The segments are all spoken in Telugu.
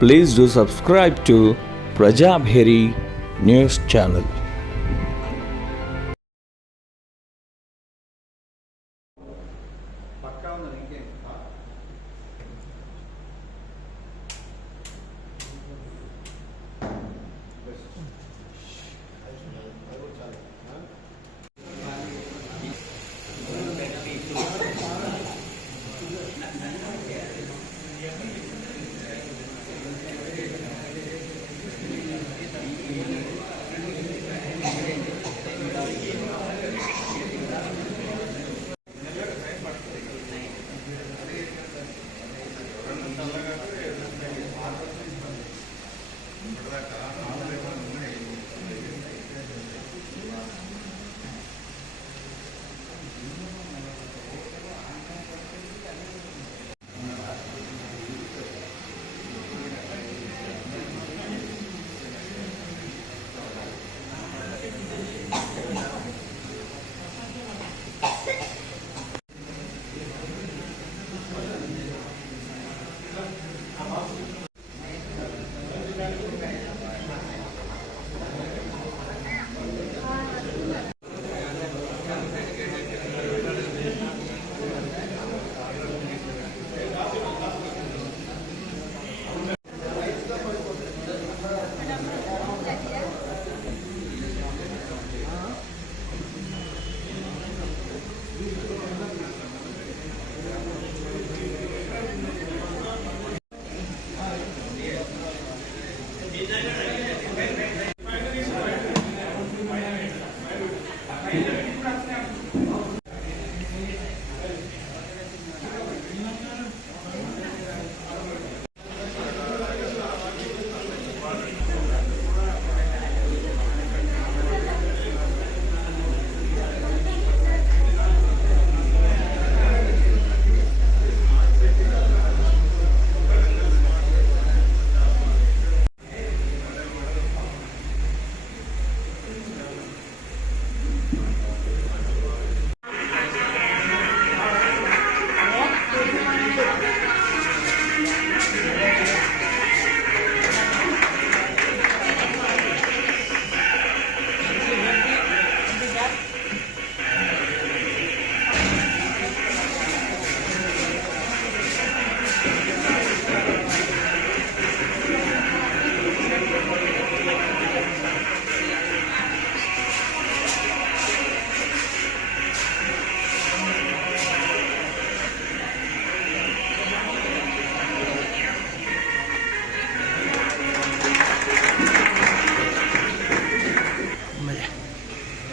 Please do subscribe to Prajabheri News Channel.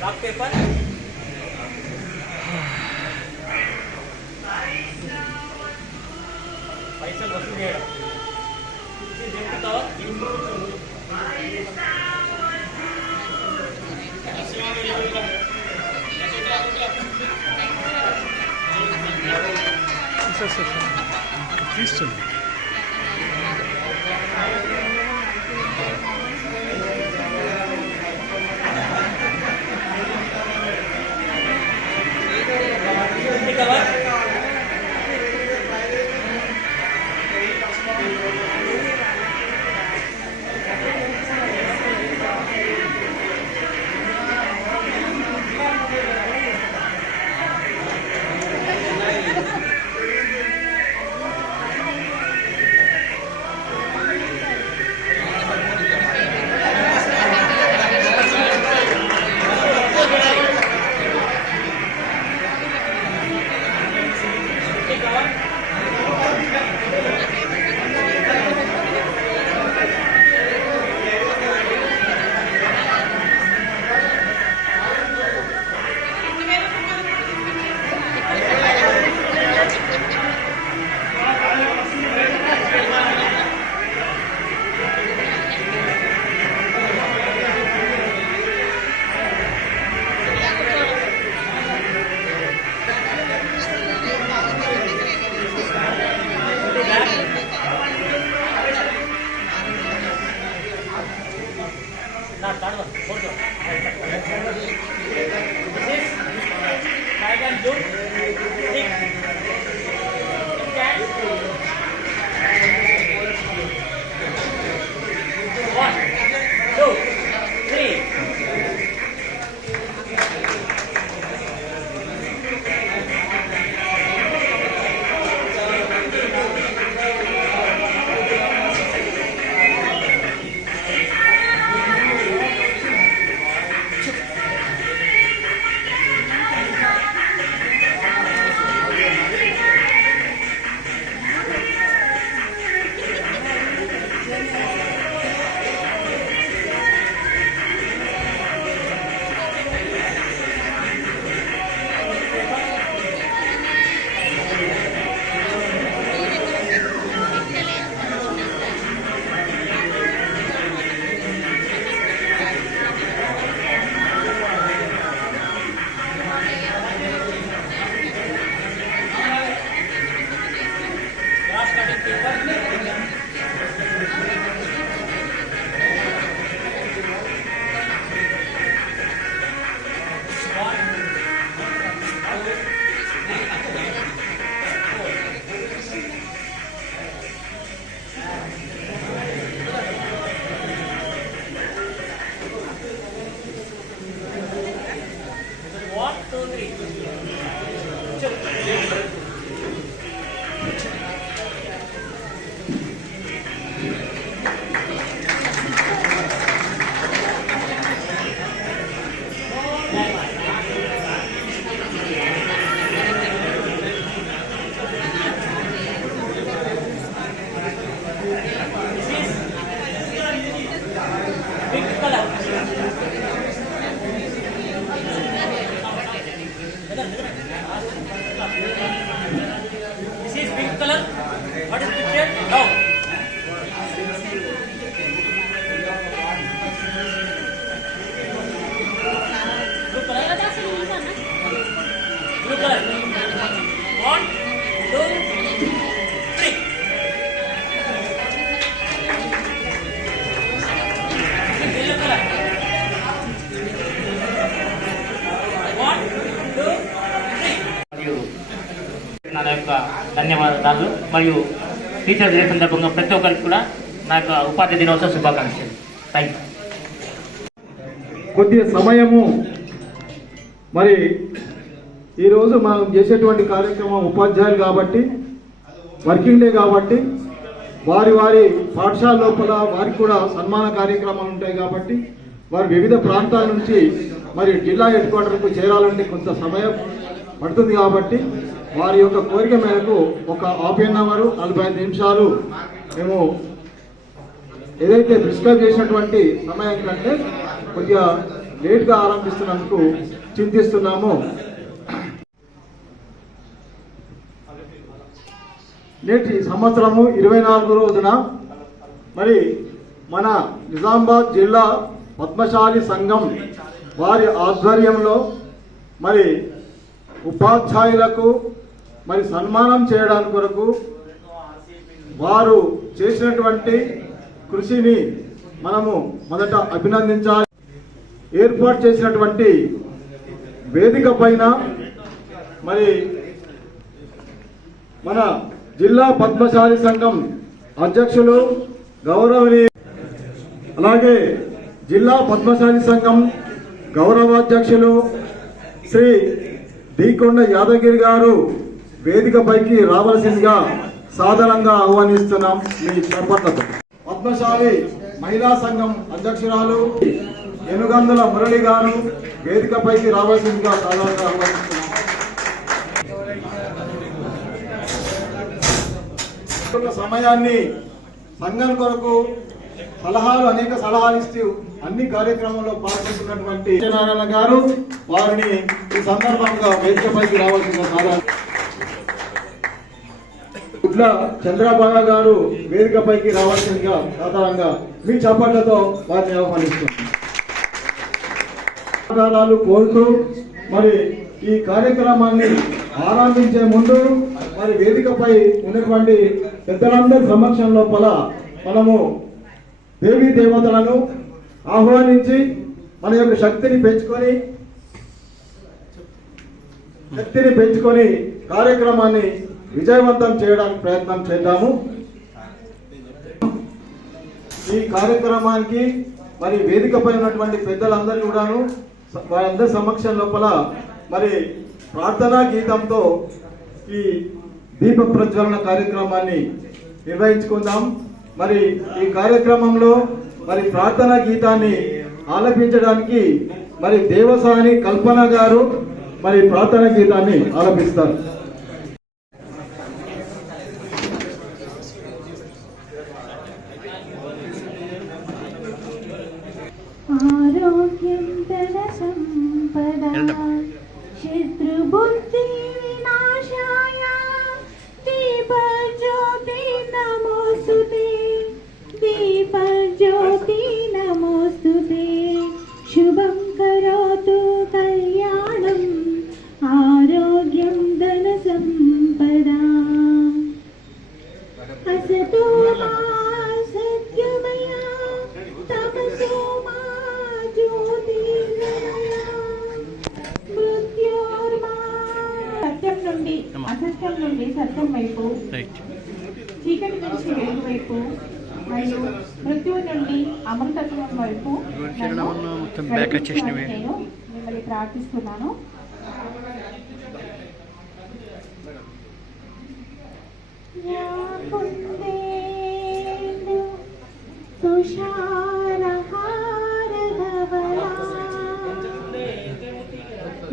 Rock paper पैसा वसूल చేయడం ఇది చెప్తా తీస్తుంది ధన్యవాదాలు. మరియు టీచర్స్ డే సందర్భంగా ప్రతి ఒక్కరికి కూడా నాకు ఉపాధ్యాయ దినోత్సవ శుభాకాంక్షలు. Thank you. కొద్ది సమయము మరి ఈరోజు మనం చేసేటువంటి కార్యక్రమం ఉపాధ్యాయులు కాబట్టి వర్కింగ్ డే కాబట్టి వారి వారి పాఠశాల లోపల వారికి కూడా సన్మాన కార్యక్రమాలు ఉంటాయి కాబట్టి వారు వివిధ ప్రాంతాల నుంచి మరి జిల్లా హెడ్ క్వార్టర్కు చేరాలంటే కొంత సమయం పడుతుంది కాబట్టి వారి యొక్క కోరిక మేరకు ఒక హాఫ్ అన్ అవర్ 45 నిమిషాలు మేము ఏదైతే ప్రిస్క్రైబ్ చేసినటువంటి సమయం కంటే కొద్దిగా లేట్గా ఆరంభిస్తున్నందుకు చింతిస్తున్నాము. నేటి సంవత్సరము 24 రోజున మరి మన నిజామాబాద్ జిల్లా పద్మశాలి సంఘం వారి ఆధ్వర్యంలో మరి ఉపాధ్యాయులకు మరి సన్మానం చేయడానికి కొరకు వారు చేసినటువంటి కృషిని మనము మొదట అభినందించాలి. ఏర్పాటు చేసినటువంటి వేదిక పైన మరి మన జిల్లా పద్మశాలి సంఘం అధ్యక్షులు గౌరవనీయ అలాగే జిల్లా పద్మశాలి సంఘం గౌరవాధ్యక్షులు శ్రీ దీకొండ యాదగిరి గారు వేదికపైకి రావాల్సిందిగా సాధారణంగా ఆహ్వానిస్తున్నాం. మీ సర్పట్లతో పద్మశాలి మహిళా సంఘం అధ్యక్షురాలు ఎనుగందుల మురళి గారు వేదికపైకి రావాల్సిందిగా సాధారణంగా ఆహ్వానిస్తున్నాం. సమయాన్ని సంఘం కొరకు అనేక సలహాలు ఇస్తూ అన్ని కార్యక్రమంలో పాల్గొంటున్నటువంటి సత్యనారాయణ గారు వారిని ఈ సందర్భంగా వేదికపైకి రావాల్సిన సాధారణ చంద్రబాబు గారు వేదికపైకి రావాల్సిందిగా సాధారణంగా మీ చప్పట్లతో వారిని ఆహ్వానిస్తున్నారు కోరుతూ మరి ఈ కార్యక్రమాన్ని ఆరంభించే ముందు మరి వేదికపై ఉన్నటువంటి పెద్దలందరి సమక్షం లోపల మనము దేవీ దేవతలను ఆహ్వానించి మన యొక్క శక్తిని పెంచుకొని కార్యక్రమాన్ని విజయవంతం చేయడానికి ప్రయత్నం చేద్దాము. ఈ కార్యక్రమానికి మరి వేదికపై ఉన్నటువంటి పెద్దలందరూ కూడాను వారందరి సమక్షం లోపల మరి ప్రార్థనా గీతంతో ఈ దీప ప్రజ్వలన కార్యక్రమాన్ని నిర్వహించుకుందాం. మరి ఈ కార్యక్రమంలో మరి ప్రార్థనా గీతాన్ని ఆలపించడానికి మరి దేవసాని కల్పన గారు మరి ప్రార్థనా గీతాన్ని ఆలపిస్తారు. ఆరోగ్యం ధన సంపద శత్రుబుద్ధి వినాశాయ దీపజ్యోతి నమోస్తుతే దీపజ్యోతి నమోస్తుతే శుభం కరోతు కళ్యాణం ఆరోగ్యం ధన సంపద అసతో మా సత్యమయ తమసో మా జ్యోతిర్గమయ మృత్యోర్మా సత్యం నుండి అసత్యం నుండి సత్యం వైపు చీకటి నుంచి వెలుగు వైపు మరియు మృత్యువు నుండి అమృతత్వం వైపు నేను మిమ్మల్ని ప్రార్థిస్తున్నాను. तुषारहारधवला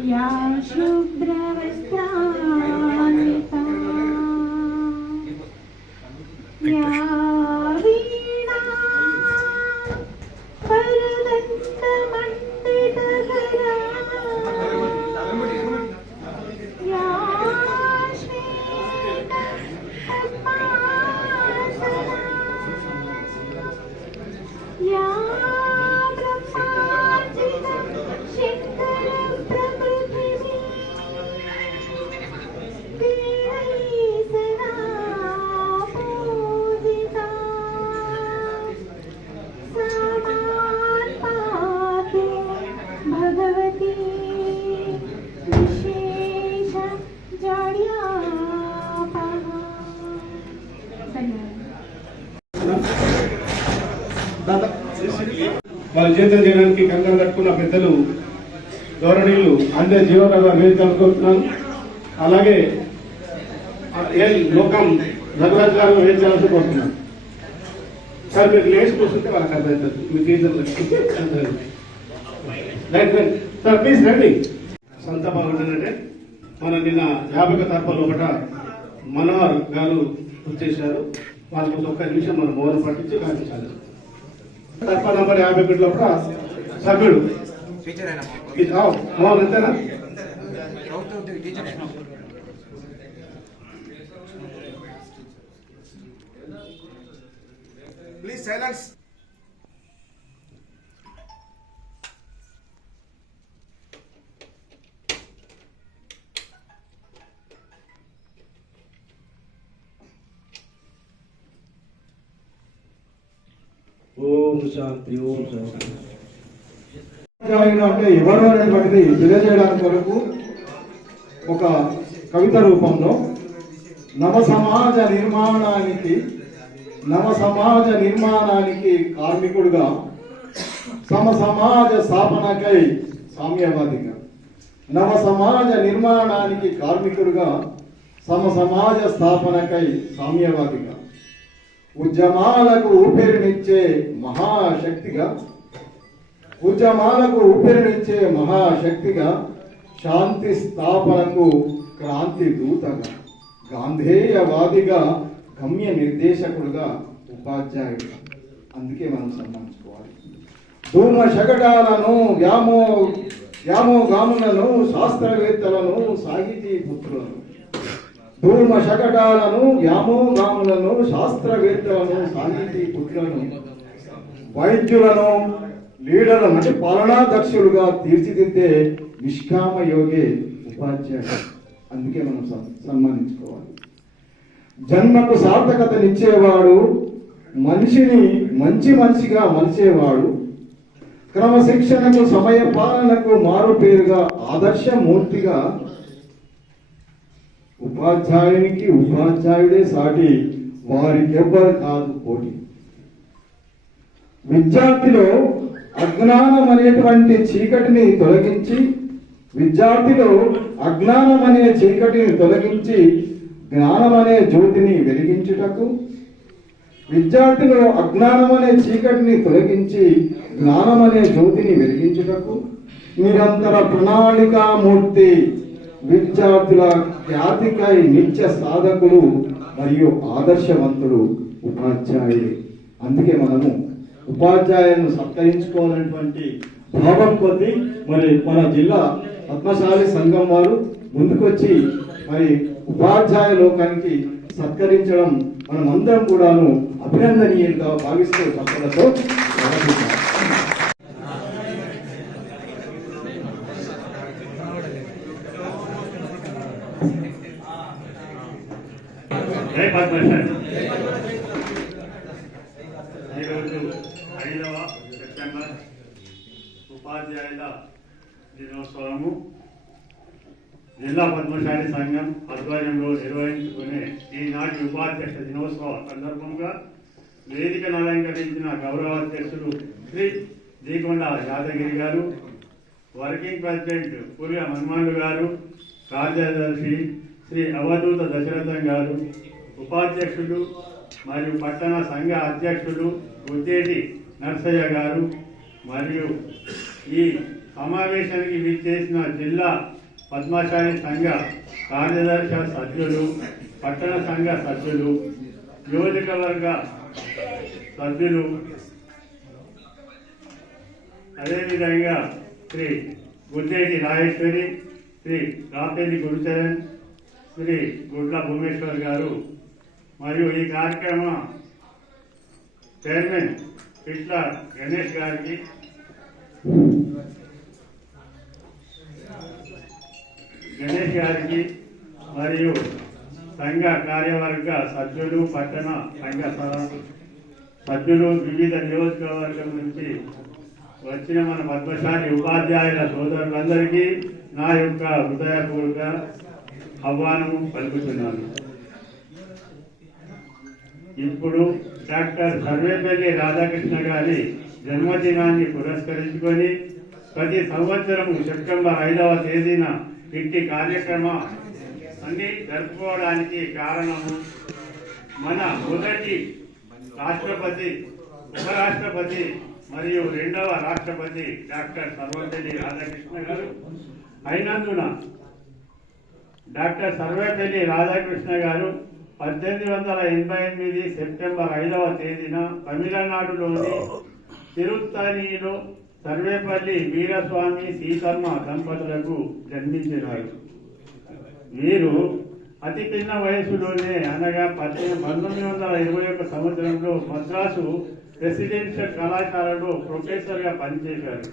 या शुभ्रवस्त्रान्विता या वीणा वरदन्तमण्डितकरा या ఆహ్వానిస్తున్నాం. వాళ్ళ జీతం చేయడానికి కంకణం కట్టుకున్న పెద్దలు గౌరవనీయులు అందే జీవనరావు వేదిక అనుకుంటున్నాను. అలాగే లోకం రఘురాజ్ గారు వేదిక చేయాల్సి కోరుతున్నాను. సార్ మీరు లేచి కూర్చుంటే వాళ్ళకి అర్థమవుతుంది, మీ టీచర్లకి సార్ ప్లీజ్ రండి. సంత బాగుంటుందంటే మన నిన్న 50 తరపుల ఒకట మనోహర్ గారు వచ్చేసారు. వాళ్ళకు ఒక్క నిమిషం మనం మౌనం పట్టించి కానించాలి. తరఫా నంబర్ 51 కూడా సభ్యుడు మౌన్ అంతేనా? Please silence. ఓం శాంతి ఓం శాంతి. అంటే ఎవరు అనేటువంటిది తెలియజేయడానికి కొరకు ఒక కవిత రూపంలో నవ సమాజ నిర్మాణానికి కార్మికుడుగా సమ సమాజ స్థాపనకై సామ్యవాదిగా, నవ సమాజ నిర్మాణానికి కార్మికుడుగా సమ సమాజ స్థాపనకై సామ్యవాదిగా, ఉద్యమాలకు ఊపిరినిచ్చే మహాశక్తిగా, శాంతి స్థాపనకు క్రాంతి దూతగా, గాంధేయవాదిగా, గమ్య నిర్దేశకుడుగా, ఉపాధ్యాయుడుగా. అందుకే మనం సన్మానించుకోవాలి. ధూమ శకటాలను వ్యామోగాములను, శాస్త్రవేత్తలను, సాహితీ పుత్రులను, ధూమ శకటాలను, వ్యామోగాములను, శాస్త్రవేత్తలను, సాహితీ పుత్రులను, వైద్యులను, లీడర్లను అంటే పాలనాధ్యక్షులుగా తీర్చిదిద్దే నిష్కామ యోగే ఉపాధ్యాయుడు. అందుకే మనం సన్మానించుకోవాలి. జన్మకు సార్థకతనిచ్చేవాడు, మనిషిని మంచి మనిషిగా మలిచేవాడు, క్రమశిక్షణకు సమయ పాలనకు మారుపేరుగా ఆదర్శమూర్తిగా, ఉపాధ్యాయునికి ఉపాధ్యాయుడే సాటి, వారికెవ్వరు కాదు పోటీ. విద్యార్థిలో అజ్ఞానం అనేటువంటి చీకటిని తొలగించి జ్ఞానం అనే జ్యోతిని వెలిగించుటకు, నిరంతర ప్రణాళికామూర్తి, విద్యార్థుల ఖ్యాతికై నిత్య సాధకులు మరియు ఆదర్శవంతుడు ఉపాధ్యాయుడు. అందుకే మనము ఉపాధ్యాయులను సత్కరించుకోవాలనేటువంటి భావం కొద్దీ మరి మన జిల్లా పద్మశాలి సంఘం వారు ముందుకొచ్చి మరి ఉపాధ్యాయ లోకానికి సత్కరించడం మనం అందరం కూడాను అభినందనీయంగా భావిస్తూ చప్పలతో ఈరోజు 5వ సెప్టెంబర్ ఉపాధ్యాయుల దినోత్సవము జిల్లా పద్మశాలి సంఘం ఆధ్వర్యంలో నిర్వహించుకునే ఈనాటి ఉపాధ్యక్ష దినోత్సవ సందర్భంగా వేదికను అలంకరించిన గౌరవ అధ్యక్షులు శ్రీ దీకొండ యాదగిరి గారు, వర్కింగ్ ప్రెసిడెంట్ పుర్య మన్మాండు గారు, కార్యదర్శి శ్రీ అవధూత దశరథం గారు, ఉపాధ్యక్షులు మరియు పట్టణ సంఘ అధ్యక్షులు ఉద్దేటి నర్సయ్య గారు, మరియు ఈ సమావేశానికి విచ్చేసిన జిల్లా పద్మశాలి సంఘ కార్యదర్శి సభ్యులు, పట్టణ సంఘ సభ్యులు, నియోజకవర్గ సభ్యులు, అదేవిధంగా శ్రీ గుద్దేటి రాజేశ్వరి, శ్రీ రాపేలి గురుచరణ్, శ్రీ గుడ్ల భూమేశ్వర్ గారు, మరియు ఈ కార్యక్రమ చైర్మన్ పిట్ల గణేష్ గారికి, మరియు సంఘ కార్యవర్గ సభ్యులు, పట్టణ సంఘ సభ్యులు, వివిధ నియోజకవర్గం నుంచి వచ్చిన మన పద్మశాలి ఉపాధ్యాయుల సోదరులందరికీ నా యొక్క హృదయపూర్వక ఆహ్వానము పలుకుతున్నాను. ఇప్పుడు డాక్టర్ సర్వేపల్లి రాధాకృష్ణ గారి జన్మదినాన్ని పురస్కరించుకొని ప్రతి సంవత్సరం సెప్టెంబర్ 5వ తేదీన ఇంటి కార్యక్రమం అన్ని జరుపుకోవడానికి కారణము మన మొదటి రాష్ట్రపతి, ఉపరాష్ట్రపతి మరియు రెండవ రాష్ట్రపతి డాక్టర్ సర్వేపల్లి రాధాకృష్ణ గారు అయినందున డాక్టర్ సర్వేపల్లి రాధాకృష్ణ గారు 1888 సెప్టెంబర్ 5వ తేదీన తమిళనాడులోని తిరుత్తణిలో సర్వేపల్లి వీరస్వామి సీతమ్మ దంపతులకు జన్మించినారు. వీరు అతి చిన్న వయసులోనే అనగా 1921 సంవత్సరంలో మద్రాసు రెసిడెన్షియల్ కళాశాలలో ప్రొఫెసర్గా పనిచేశారు.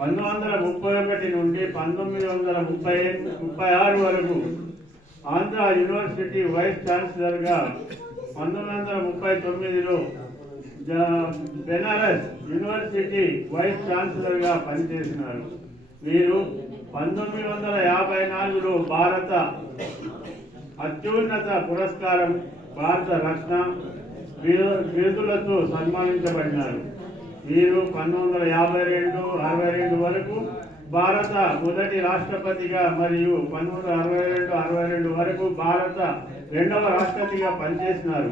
1931 నుండి 1936 వరకు ఆంధ్ర యూనివర్సిటీ వైస్ ఛాన్సలర్గా 1939లో బెనారస్ యూనివర్సిటీ వైస్ ఛాన్సలర్గా పనిచేసినారు. వీరు 1954లో భారత అత్యున్నత పురస్కారం భారత రత్న బిరుదులతో సన్మానించబడినారు. వీరు 1952-62 వరకు భారత మొదటి రాష్ట్రపతిగా మరియు 1962 వరకు భారత రెండవ రాష్ట్రపతిగా పనిచేసినారు.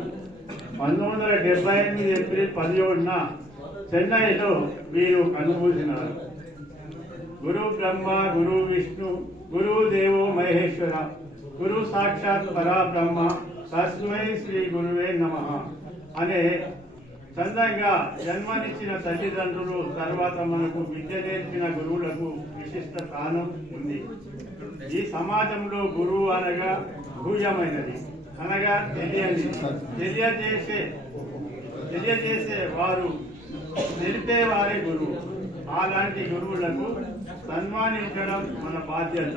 1978 ఏప్రిల్ 17న చెన్నైలో వీరు కన్నుమూసినారు. గురు బ్రహ్మ, గురు విష్ణు, గురు దేవో మహేశ్వర, గురు సాక్షాత్ పరబ్రహ్మ, తస్మై శ్రీ గురువే నమః అనే చందంగా జన్మనిచ్చిన తల్లిదండ్రులు తర్వాత మనకు విద్య నేర్పిన గురువులకు విశిష్ట స్థానం ఉంది. ఈ సమాజంలో గురువు అనగా గుహ్యమైనది, అనగా తెలియజేసే వారు, తెలిపేవారే గురువు. అలాంటి గురువులకు సన్మానించడం మన బాధ్యత.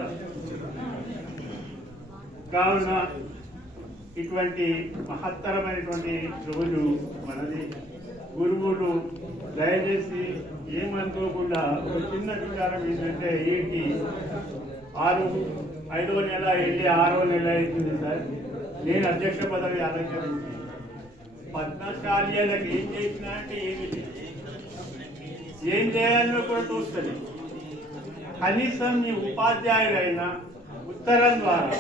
కావున ఇటువంటి మహత్తరమైనటువంటి రోజు మనది. గురువులు దయచేసి ఏమనుకోకుండా ఒక చిన్న విచారం ఏంటంటే ఏంటి 5వ నెల వెళ్ళి 6వ నెల అవుతుంది సార్. నేను అధ్యక్ష పదవి అలంకరించి 14 కార్యాలకు ఏం చేసినా అంటే ఏమి ఏం చేయాలో కూడా చూస్తుంది. కనీసం మీ ఉపాధ్యాయులైనా ఉత్తరం ద్వారా,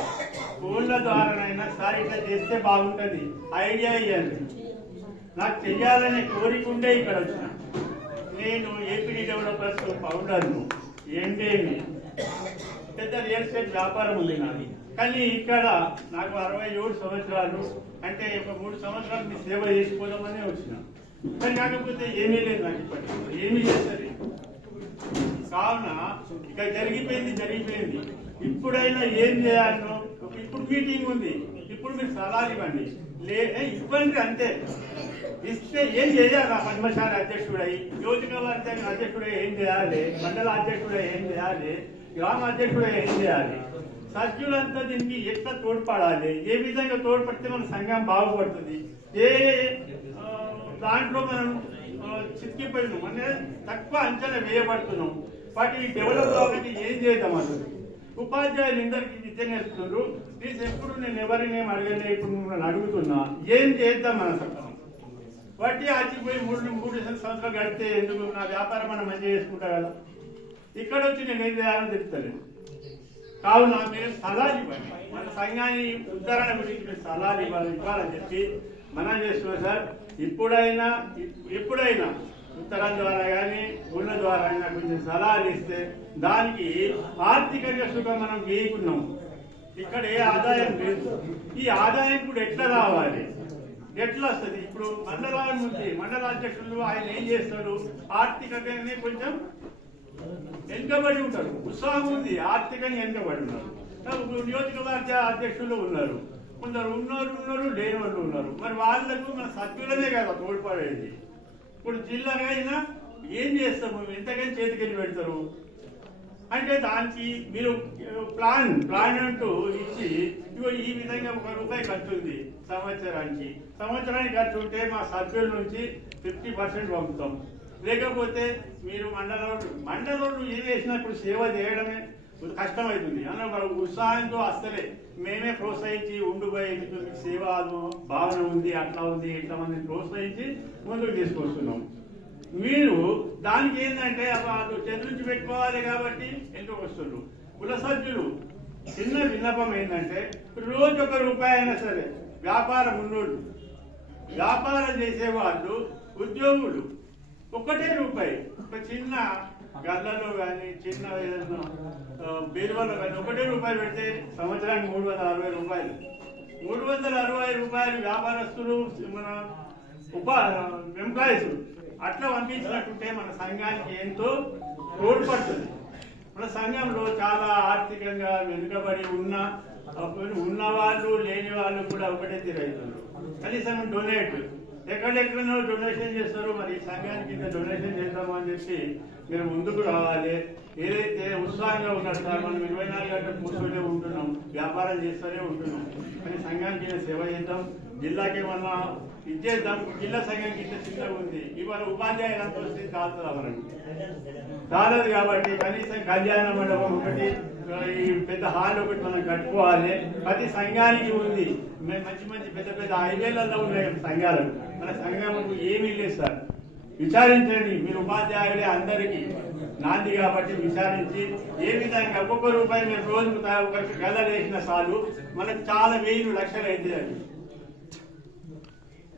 ఫోన్ల ద్వారానైనా సార్ ఇట్లా చేస్తే బాగుంటుంది ఐడియా ఇవ్వండి. నాకు చెయ్యాలనే కోరిక ఉండే ఇక్కడ వచ్చిన. నేను ఏపీడీ డెవలపర్స్ ఫౌండర్ను. ఏంటేమి పెద్ద రియల్ ఎస్టేట్ వ్యాపారం ఉంది నాది. కానీ ఇక్కడ నాకు 67 సంవత్సరాలు అంటే ఒక 3 సంవత్సరాలు మీ సేవ చేసుకోవడమనే వచ్చిన. కానీ కాకపోతే ఏమీ లేదు నాకు ఇప్పటికీ, ఏమీ చేస్తుంది. కావున ఇక జరిగిపోయింది. ఇప్పుడైనా ఏం చేయాలో, ఇప్పుడు మీటింగ్ ఉంది, ఇప్పుడు మీరు సలహాలు ఇవ్వండి. ఇవ్వండి అంతే. ఇస్తే ఏం చేయాలి? పద్మశాలి అధ్యక్షుడై, నియోజకవర్గ అధ్యక్షుడై ఏం చేయాలి? మండల అధ్యక్షుడై ఏం చేయాలి? గ్రామ అధ్యక్షుడై ఏం చేయాలి? సభ్యులంతా దీనికి ఎట్లా తోడ్పడాలి? ఏ విధంగా తోడ్పడితే మన సంఘం బాగుపడుతుంది? ఏ దాంట్లో మనం చిక్కిపోయినాం అంటే తక్కువ అంచనా వేయబడుతున్నాం. వాటిని డెవలప్ అవ్వడానికి ఏం చేద్దాం అసలు? ఉపాధ్యాయులు ఇందరికి విద్య నేర్పుతున్నారు. ప్లీజ్ ఎప్పుడు నేను ఎవరినేం అడగలే, ఇప్పుడు మిమ్మల్ని అడుగుతున్నా ఏం చేద్దాం అసలు? వాటి ఆచిపోయి 3 సంవత్సరాలు గడితే ఎందుకు? నా వ్యాపారం మనం మంచిగా చేసుకుంటా కదా. ఇక్కడ వచ్చి నేను ఏం చేయాలని చెప్తాను. కావున మీరు సలహాలు ఇవ్వండి. మన సంఘాన్ని ఉద్ధరణ గురించి మీరు సలహాలు ఇవ్వాలని చెప్పి మనం చేస్తున్నాం సార్. ఎప్పుడైనా ఉత్తరం ద్వారా కానీ గుళ్ళ ద్వారా అయినా కొంచెం సలహాలు ఇస్తే దానికి ఆర్థికంగా సుఖం మనం వేయకున్నాం. ఇక్కడ ఏ ఆదాయం లేదు. ఈ ఆదాయం కూడా ఎట్లా రావాలి, ఎట్లా వస్తుంది? ఇప్పుడు మండలాల నుంచి మండలాధ్యక్షులు ఆయన ఏం చేస్తాడు? ఆర్థికంగానే కొంచెం వెనుకబడి ఉంటారు. ఉత్సాహం ఉంది, ఆర్థికంగా వెనుకబడి ఉన్నారు. నియోజకవర్గ అధ్యక్షులు ఉన్నారు, కొందరు ఉన్నారు, లేని వాళ్ళు ఉన్నారు. మరి వాళ్ళకు మన సభ్యులనే కదా తోడ్పడేది. ఇప్పుడు జిల్లాగా అయినా ఏం చేస్తాము? ఎంతకైనా చేతికెళ్ళి పెడతారు అంటే దానికి మీరు ప్లాన్ అంటూ ఇచ్చి ఇగో ఈ విధంగా ₹1 ఖర్చు ఉంది సంవత్సరానికి ఖర్చు ఉంటే మా సభ్యుల నుంచి 50% పంపుతాం. లేకపోతే మీరు మండలంలో ఏం చేసినప్పుడు సేవ చేయడమే. కష్టమవుతుంది అన్న ఉత్సాహంతో అసలే మేమే ప్రోత్సహించి ఉండిపోయి సేవ భావన ఉంది, అట్లా ఉంది, ఇట్లా మందిని ప్రోత్సహించి ముందుకు తీసుకొస్తున్నాం. మీరు దానికి ఏంటంటే వాళ్ళు చెల్లించి పెట్టుకోవాలి కాబట్టి ఎందుకు వస్తున్నారు. కుల సభ్యులు చిన్న విన్నపం ఏంటంటే రోజు ₹1 అయినా సరే వ్యాపారం ఉన్నోళ్ళు, వ్యాపారం చేసేవాళ్ళు, ఉద్యోగులు ₹1 ఒక చిన్న గల్లలో కానీ చిన్న ఏదైనా బీరువాలో కానీ ₹1 పెడితే సంవత్సరానికి ₹360. ₹360 వ్యాపారస్తులు మన ఎంప్లాయీస్ అట్లా పంపించినట్టుంటే మన సంఘానికి ఎంతో తోడ్పడుతుంది. మన సంఘంలో చాలా ఆర్థికంగా వెనుకబడి ఉన్న వాళ్ళు లేని వాళ్ళు కూడా ఒకటే తీరైతున్నారు. కనీసం డొనేట్ ఎక్కడెక్కడనో డొనేషన్ చేస్తారు. మరి సంఘానికి ఇంత డొనేషన్ చేద్దాము అని చెప్పి మీరు ముందుకు రావాలి. ఏదైతే ఉత్సాహంగా ఉన్నారు సార్, మనం 24 గంటలు కూర్చొనే ఉంటున్నాం, వ్యాపారం చేస్తూనే ఉంటున్నాం, కానీ సంఘానికి సేవ చేద్దాం, జిల్లాకి ఏమన్నా ఇచ్చేద్దాం. జిల్లా సంఘానికి ఇంత చిన్నగా ఉంది. ఇవాళ ఉపాధ్యాయులంతా వస్తే కాలుతుందా మనకు చాలదు. కాబట్టి కనీసం కళ్యాణ మండపం ఒకటి, ఈ పెద్ద హాల్ ఒకటి మనం కట్టుకోవాలి. ప్రతి సంఘానికి ఉంది. మంచి మంచి పెద్ద పెద్ద హైవేలలో ఉన్నాయి సంఘాలు. మన సంఘాలకు ఏమీ లేదు సార్. విచారించండి, మీరు ఉపాధ్యాయులే అందరికీ నాంది కాబట్టి విచారించి ఏ విధంగా ₹1 మీరు రోజుకు ఒక గల వేసిన చాలు మనకు చాలా వేలు లక్షలు అయితే. అది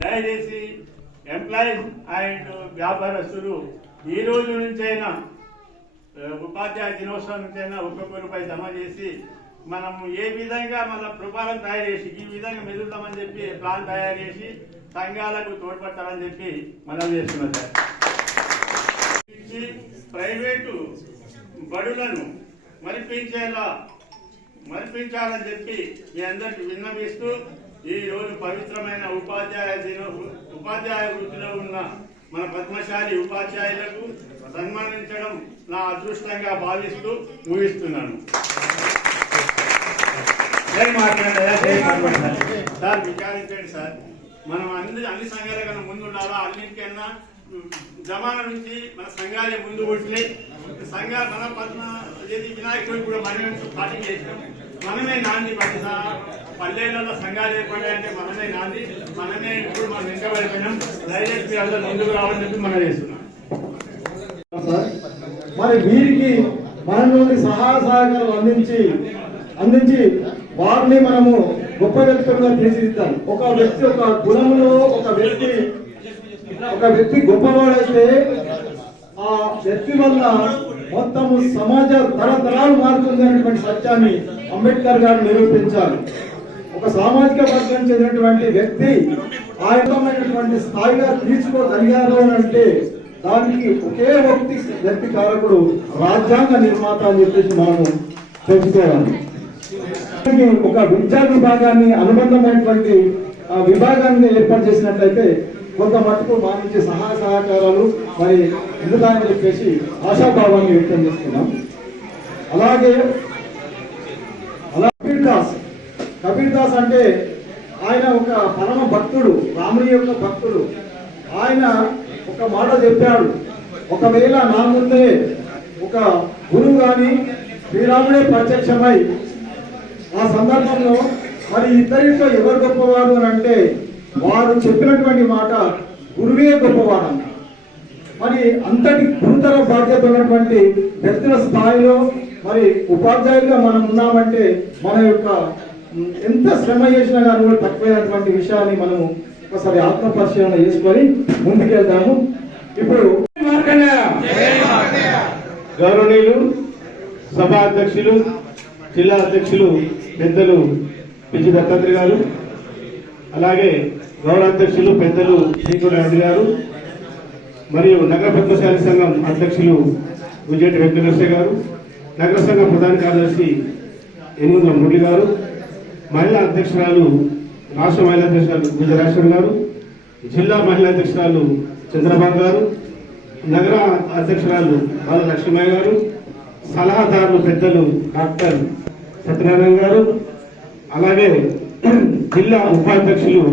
దయచేసి ఎంప్లాయీస్ అండ్ వ్యాపారస్తులు ఈ రోజు నుంచైనా ఉపాధ్యాయ దినోత్సవం నుంచైనా ₹1 జమ చేసి మనం ఏ విధంగా మన ప్రపారం తయారు చేసి ఈ విధంగా మెదులుతామని చెప్పి ప్లాన్ తయారు చేసి సంఘాలకు తోడ్పడతారని చెప్పి మనం చేస్తున్నాం సార్. ప్రైవేటు బడులను మరిపించాలని చెప్పి మీ అందరికి విన్నవిస్తూ ఈ రోజు పవిత్రమైన ఉపాధ్యాయ వృత్తిలో ఉన్న మన పద్మశాలి ఉపాధ్యాయులకు సన్మానించడం నా అదృష్టంగా భావిస్తూ ముగిస్తున్నాను. సార్ విచారించండి సార్, మనం అన్ని సంఘాల కన్నా ముందు ఉండాలా? అన్నింటికన్నా జమాన నుంచి మన సంఘాలే ముందు వచ్చినాయి. సంఘాలు మన వినాయకుడు కూడా మనమే పార్టీ చేసినాం. మనమే నాంది పట్టిన పల్లెలలో సంఘాలు ఏర్పడాయంటే మనమే నాంది, మనమే ఇప్పుడు మనం వెంటబడిపోయినాం. దయచేసి అందరూ ముందుకు రావాలని చెప్పి మనం చేస్తున్నాం. మరి వీరికి మన నుండి సహాయ సహకారాలు అందించి వారిని మనము గొప్ప వ్యక్తులుగా తీర్చిదిద్దాలి. ఒక కులంలో ఒక వ్యక్తి గొప్పవాడైతే ఆ వ్యక్తి వల్ల మొత్తము సమాజ తరతరాలు మారుతుంది అనేటువంటి సత్యాన్ని అంబేద్కర్ గారు నిరూపించాలి. ఒక సామాజిక వర్గం చెందినటువంటి వ్యక్తి ఆయనటువంటి స్థాయిగా తీర్చుకోగలిగారు అంటే దానికి ఒకే వ్యక్తి కారకుడు రాజ్యాంగ నిర్మాత అని చెప్పేసి మనము తెలుసుకోవాలి. ఒక విద్యా విభాగాన్ని అనుబంధమైనటువంటి విభాగాన్ని ఏర్పాటు చేసినట్లయితే కొంత మటుకు మా నుంచి సహాయ సహకారాలు మరి ఎందుకని చెప్పేసి ఆశాభావాన్ని వ్యక్తం చేస్తున్నాం. అలాగే కబీర్ దాస్ అంటే ఆయన ఒక పరమ భక్తుడు, రాముని యొక్క భక్తుడు. ఆయన ఒక మాట చెప్పాడు, ఒకవేళ నా ముందే ఒక గురువు గాని శ్రీరాముడే ప్రత్యక్షమై ఆ సందర్భంలో మరి ఇద్దరితో ఎవరు గొప్పవారు అని అంటే వారు చెప్పినటువంటి మాట గురువే గొప్పవాడు అన్న. మరి అంతటి గురుతర బాధ్యత ఉన్నటువంటి వ్యక్తుల స్థాయిలో మరి ఉపాధ్యాయులుగా మనం ఉన్నామంటే మన యొక్క ఎంత శ్రమ చేసినా కానీ కూడా తక్కువైనటువంటి విషయాన్ని మనము ఒకసారి ఆత్మపరిశీలన చేసుకొని ముందుకెళ్తాము. ఇప్పుడు గౌరవనీయులు సభా అధ్యక్షులు, జిల్లా అధ్యక్షులు పెద్దలు పిచ్చి దత్తాత్రి గారు, అలాగే గౌరవాధ్యక్షులు పెద్దలు శ్రీకుమార్ గారు, మరియు నగర పద్మశాలి సంఘం అధ్యక్షులు గుజ్జెట్టి వెంకటేశ్వర గారు, నగర సంఘం ప్రధాన కార్యదర్శి ఎన్నుల మురళి గారు, మహిళా అధ్యక్షురాలు రాష్ట్ర మహిళా అధ్యక్షురాలు గుజరాశ్వరి గారు, జిల్లా మహిళా అధ్యక్షురాలు చంద్రబాబు గారు, నగర అధ్యక్షురాలు బాల లక్ష్మయ్య గారు, సలహాదారులు పెద్దలు డాక్టర్ సత్యనారాయణ గారు, అలాగే జిల్లా ఉపాధ్యక్షులు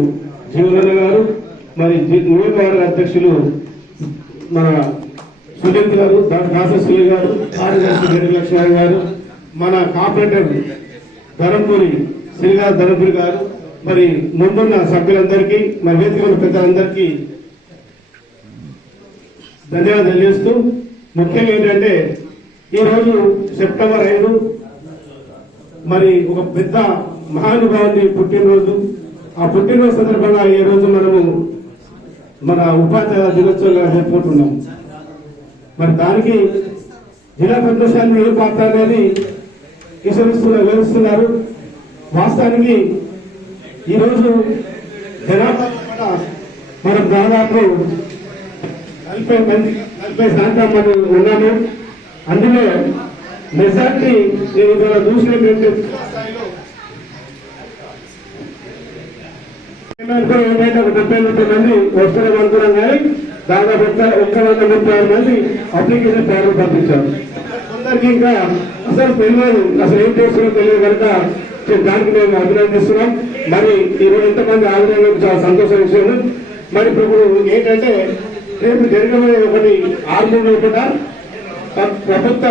జీవనన్న గారు, మరి నియోజకవర్గ అధ్యక్షులు మన సునీల్ గారు, డాక్టర్ కాసర్ సునీల్ గారు, కార్యదర్శి గడ్డి లక్ష్మణ్ గారు, మన కార్పొరేటర్ ధరంపూరి శ్రీగారు ధరంపూరి గారు, మరి ముందున్న సభ్యులందరికీ, మరి వేదిక ఉన్న పెద్దలందరికీ ధన్యవాదాలు తెలియజేస్తూ, ముఖ్యంగా ఏంటంటే ఈరోజు సెప్టెంబర్ 5 మరి ఒక పెద్ద మహానుభావుని పుట్టినరోజు. ఆ పుట్టినరోజు సందర్భంగా ఈ రోజు మనము మన ఉపాధ్యాయ దినోత్సవంగా జరుపుకుంటున్నాం. మరి దానికి జిల్లా ప్రతిపక్షాన్ని ఏ పాత్ర అనేది వివరిస్తున్నారు. వాస్తవానికి ఈరోజు జనాభా మనం దాదాపు 40 శాతం మనం ఉన్నాము. అందులో మెజార్టీ చూసినట్టు ఏంటంటే ఒక 30 మంది వస్తున్నాం అనుకున్నాం, కానీ దాదాపు 136 మంది అప్లికేషన్ ఫారం పంపించారు. కొందరికి ఇంకా అసలు తెలియదు, అసలు ఏం చేస్తున్నారో తెలియదు కనుక దానికి మేము అభినందిస్తున్నాం. మరి ఈరోజు ఎంతమంది ఆగ్రహం చాలా సంతోషం విషయం. మరి ఇప్పుడు ఏంటంటే రేపు జరగబోయే ఒకటి 6 కూడా ప్రభుత్వ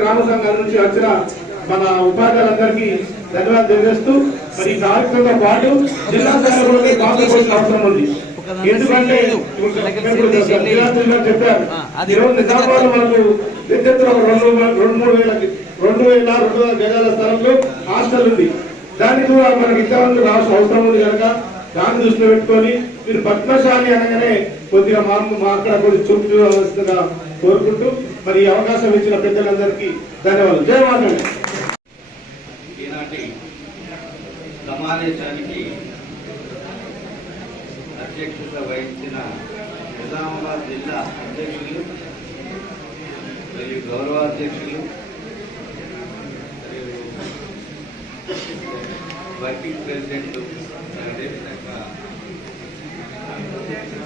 గ్రామ సంఘాల నుంచి వచ్చిన మన ఉపాధ్యాయులందరికీ ధన్యవాదాలు తెలియజేస్తూ, మరి ఈ కార్యక్రమంతో పాటు జిల్లా స్థాయిలో కూడా పాల్గొనాల్సిన అవసరం ఉంది. ఎందుకంటే చెప్పారు ఈరోజు నిజామాబాద్ మనకు విద్యుత్తులో 2,200 గజాల స్థలంలో హాస్టల్ ఉంది. దానికి కూడా మనకి ఇవ్వాలని రాష్ట్ర అవసరం ఉంది కనుక దాన్ని దృష్టిలో పెట్టుకొని మీరు పద్మశాలి అనగానే కొద్దిగా అక్కడ కొద్దిగా చూపుగా కోరుకుంటూ మరి ఈ అవకాశం ఇచ్చిన పెద్దలందరికీ ధన్యవాదాలు. జయవాదండి. ఈనాటి సమావేశానికి అధ్యక్షత వహించిన నిజామాబాద్ జిల్లా అధ్యక్షులు మరియు గౌరవాధ్యక్షులు మరియు వర్కింగ్ ప్రెసిడెంట్, అదేవిధంగా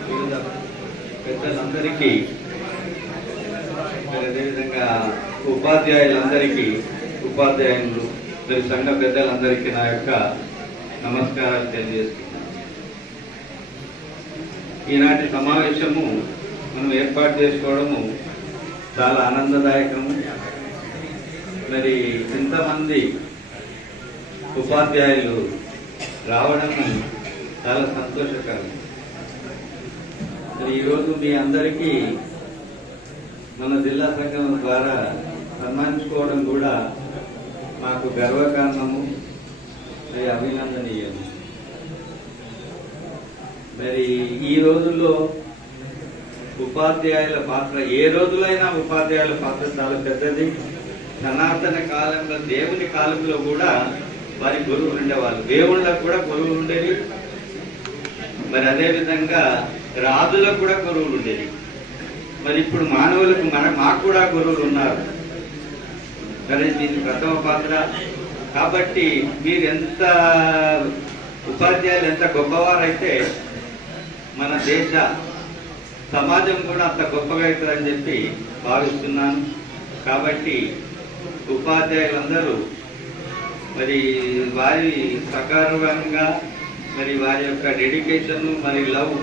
వివిధ పెద్దలందరికీ, అదేవిధంగా ఉపాధ్యాయులందరికీ, ఉపాధ్యాయులు మరియు సంఘ పెద్దలందరికీ నా యొక్క నమస్కారాలు తెలియజేస్తున్నాను. ఈనాటి సమావేశము మనం ఏర్పాటు చేసుకోవడము చాలా ఆనందదాయకము. మరి ఇంతమంది ఉపాధ్యాయులు రావడం చాలా సంతోషకరం. మరి ఈరోజు మీ అందరికీ మన జిల్లా సంఘం ద్వారా సన్మానించుకోవడం కూడా మాకు గర్వకారణము, మరి అభినందనీయము. మరి ఈ రోజుల్లో ఉపాధ్యాయుల పాత్ర, ఏ రోజులైనా ఉపాధ్యాయుల పాత్ర చాలా పెద్దది. సనాతన కాలంలో దేవుని కాలంలో కూడా వారి గురువులు ఉండేవాళ్ళు, దేవుళ్ళకు కూడా గురువులు ఉండేవి. మరి అదేవిధంగా రాజులకు కూడా గురువులు ఉండేవి. మరి ఇప్పుడు మానవులకు మాకు కూడా గురువులు ఉన్నారు. మరి దీని ప్రథమ పాత్ర. కాబట్టి మీరు ఎంత ఉపాధ్యాయులు ఎంత గొప్పవారైతే మన దేశ సమాజం కూడా అంత గొప్పగా అవుతుందని చెప్పి భావిస్తున్నాను. కాబట్టి ఉపాధ్యాయులందరూ మరి వారి సకారంగా, మరి వారి యొక్క డెడికేషన్, మరి లవ్,